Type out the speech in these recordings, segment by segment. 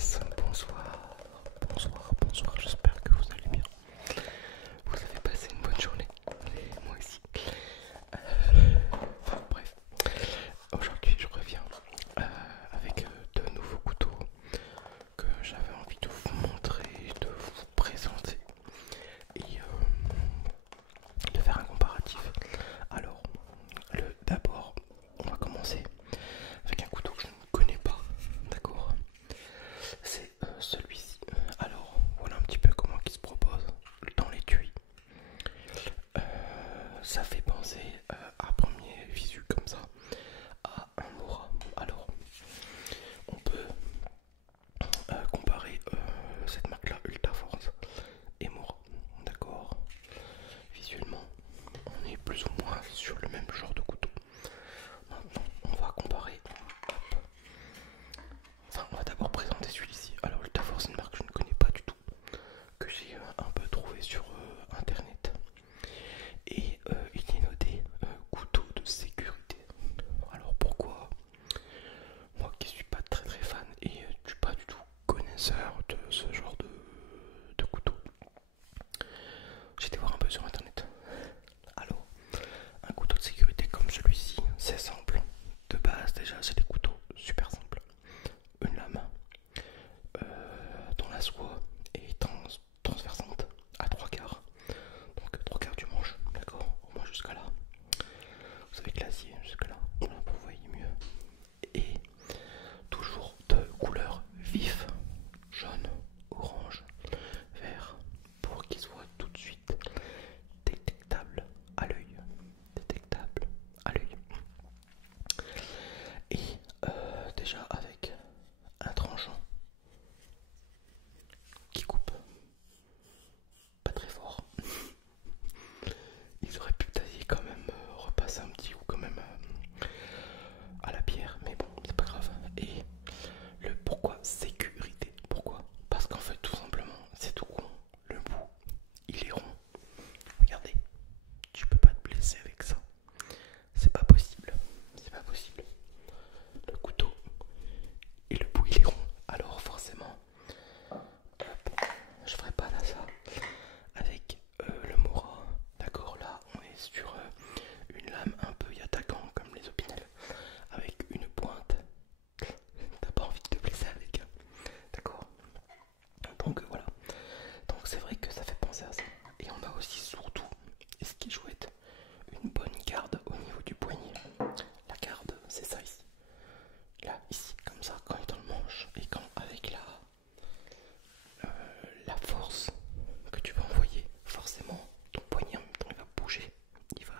bonsoir, bonsoir, j'espère que vous allez bien. Vous avez passé une bonne journée, et moi aussi. Enfin bref, aujourd'hui je reviens avec de nouveaux couteaux que j'avais envie de vous montrer, de vous présenter et de faire un comparatif. Alors, d'abord, on va commencer avec un couteau que je ne connais pas, d'accord? C'est celui-ci. Alors, voilà un petit peu comment il se propose dans l'étui. Ça fait penser à premier visu comme ça à un Mora. Alors, on peut comparer cette marque-là, Ultra Force et Mora, d'accord? Visuellement, on est plus ou moins sur le même genre de couteau. Maintenant, on va comparer. Enfin, on va d'abord présenter celui-ci. Alors, Ultra Force, c'est une marque que je ne connais pas du tout, que j'ai un peu trouvé sur internet. Et il est noté couteau de sécurité. Alors pourquoi? Moi qui suis pas très fan et je suis pas du tout connaisseur de ce genre de couteau, j'ai été voir un peu sur internet. Alors, un couteau de sécurité comme celui-ci, c'est simple. De base déjà, c'est des couteaux super simples. Une lame dont la soie est transversante à trois quarts. Donc trois quarts du manche, d'accord? Au moins jusqu'à là. Vous avez que l'acier jusque là, voilà, pour vous voyez mieux. Et toujours de couleur vif, jaune, orange, vert, pour qu'il soit tout de suite détectable à l'œil. Détectable à l'œil. Et déjà avec un tranchant qui coupe pas très fort. Ils auraient pu tailler quand même, repasser un petit ou quand même à la pierre, mais bon, c'est pas grave. Et le pourquoi sécurité? Pourquoi? Parce qu'en fait, tout simplement, c'est tout con. Le bout, il est rond. Regardez, tu peux pas te blesser avec ça. C'est pas possible. C'est pas possible. Le couteau et le bout, il est rond. Alors forcément, hop, je ferai pas là ça avec le Mora. D'accord, là, on est sur une lame un peu attaquant comme les Opinel, avec une pointe. T'as pas envie de te blesser avec, hein. D'accord? Donc voilà. Donc c'est vrai que ça fait penser à ça. Et on a aussi surtout, et ce qui est chouette, une bonne garde au niveau du poignet. La garde, c'est ça ici. Là, ici, comme ça, quand il est dans le manche. Et quand avec la force que tu vas envoyer, forcément, ton poignet en même temps il va bouger. Il va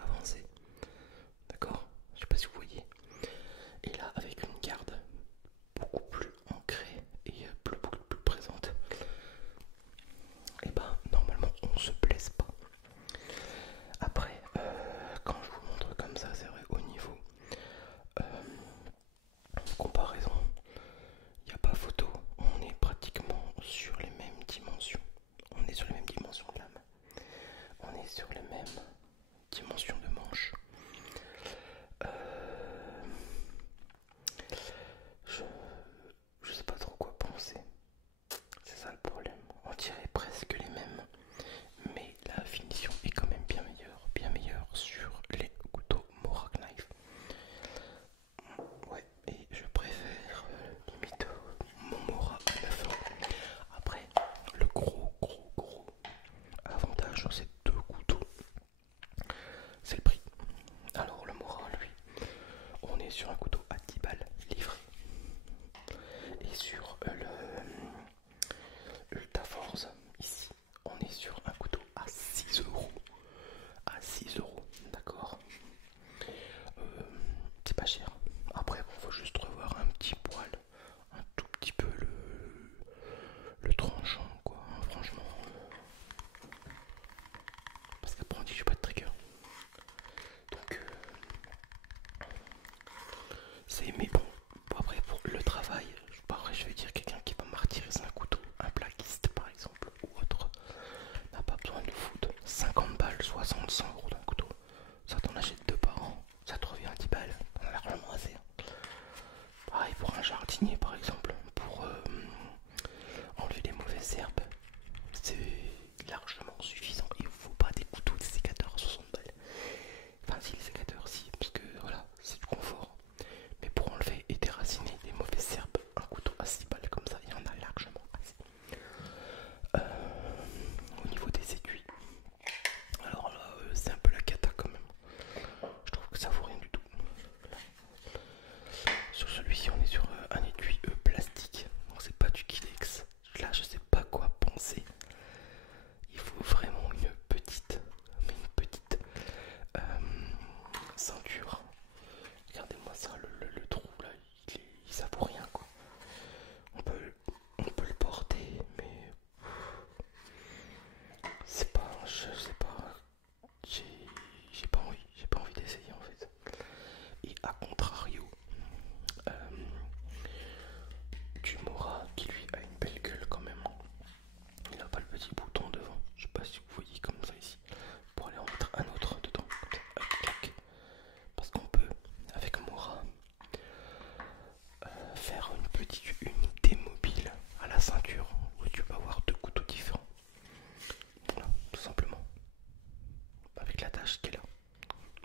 l'image qu'elle a.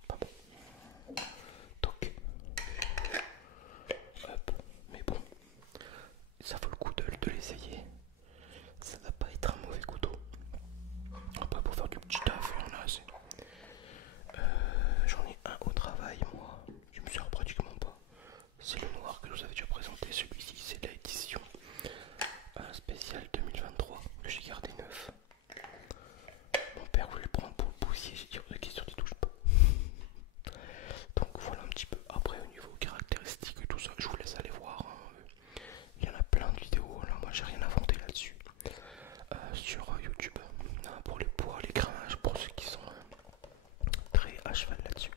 Pas bon. Donc, hop. Mais bon, ça vaut le coup de l'essayer. Ça va pas être un mauvais couteau. Après, pour faire du petit taf, il y en a assez. J'en ai un au travail, moi. Je me sers pratiquement pas. C'est le noir que je vous avais déjà présenté. Celui-ci, c'est de l'édition spéciale 2023 que j'ai gardé neuf. Mon père voulait le prendre pour le poussier. J'ai dit, la question tu touches pas. Donc voilà un petit peu. Après, au niveau caractéristiques et tout ça, je vous laisse aller voir. Hein. Il y en a plein de vidéos. Là, moi, j'ai rien inventé là-dessus. Sur YouTube. Pour les poids, les grainages, pour ceux qui sont très à cheval là-dessus.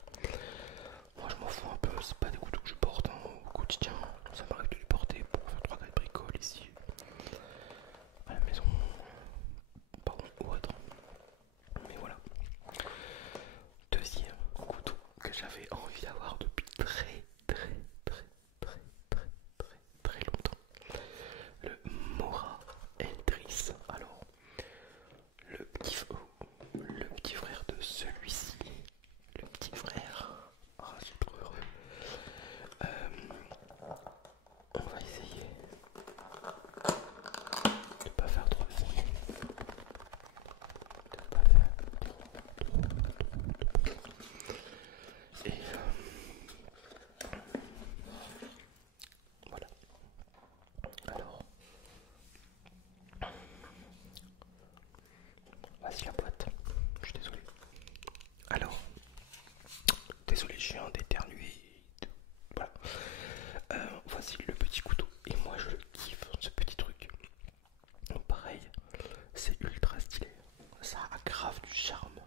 Moi je m'en fous un peu, c'est pas des couteaux que je porte au quotidien. Ça m'arrive de les porter pour faire 3 4 bricoles ici à la maison, pardon, ou autre. Mais voilà. Deuxième couteau que j'avais envie d'avoir depuis très longtemps. Le Mora Eldris. Alors, le petit frère de celui-ci. Le petit frère. Ah, c'est trop heureux. On va essayer de pas faire trop de bruit. De pas faire et voilà. Alors, voici la boîte. Je suis désolé. Alors, désolé, je viens d'éternuer. Voilà. Voici le petit couteau. Et moi, je le kiffe, ce petit truc. Pareil, c'est ultra stylé. Ça a grave du charme.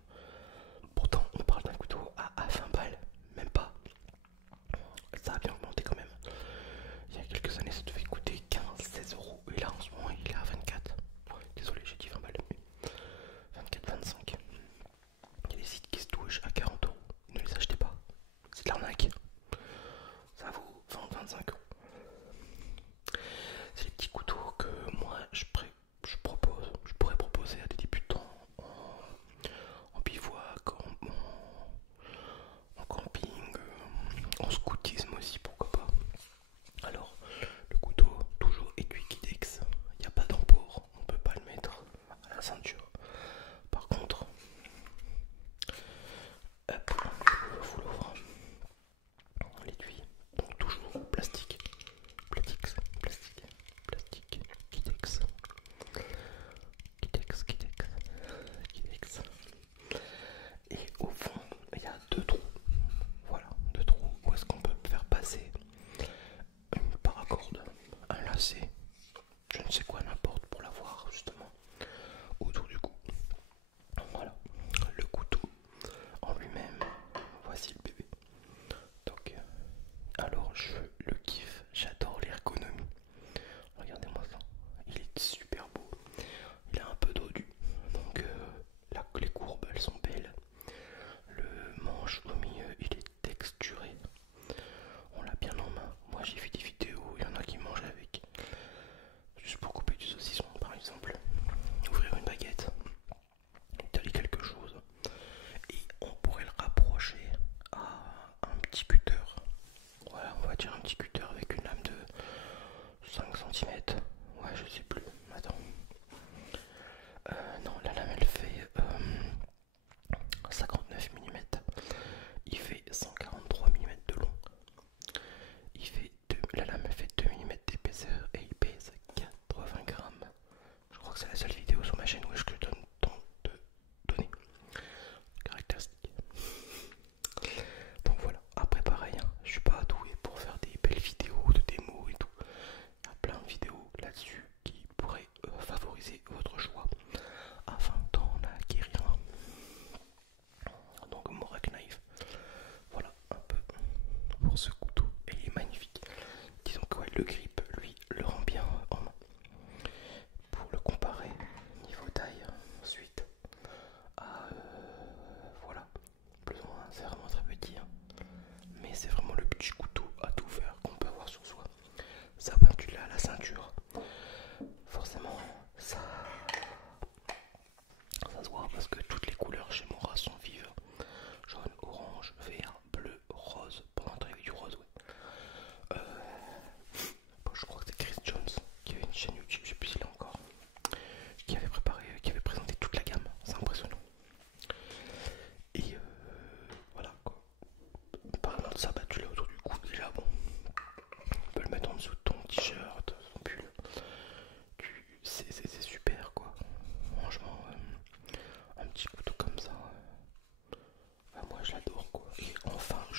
Pourtant, on parle d'un couteau à 20 balles. Même pas. Ça a bien augmenté quand même. Il y a quelques années, ça devait coûter 15-16 euros. Et là, en ce moment, il est à 24. Ouais, désolé, j'ai dit 20 balles. 24-25. Il y a des sites qui se touchent à 40 euros. Ne les achetez pas. C'est de l'arnaque. Ça vaut 20-25 euros. C'est les petits couteaux que moi je pourrais proposer à des débutants en bivouac, en camping, en scoutisme aussi, pourquoi pas. Alors, le couteau, toujours aiguille Kydex, il n'y a pas d'emport, on peut pas le mettre à la ceinture. Par contre,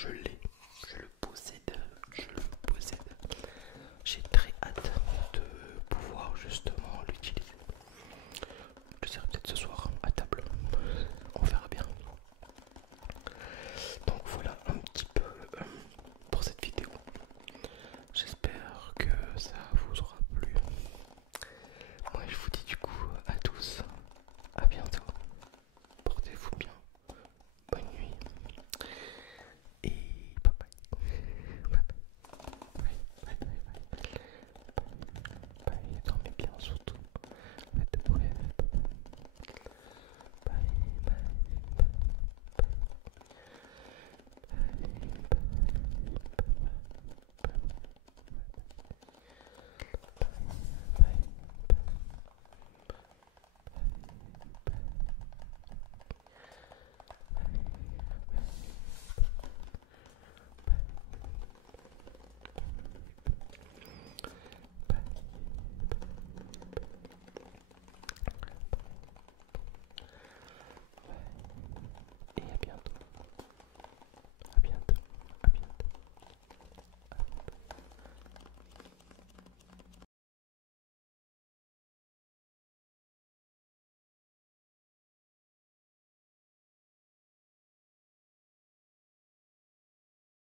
je l'ai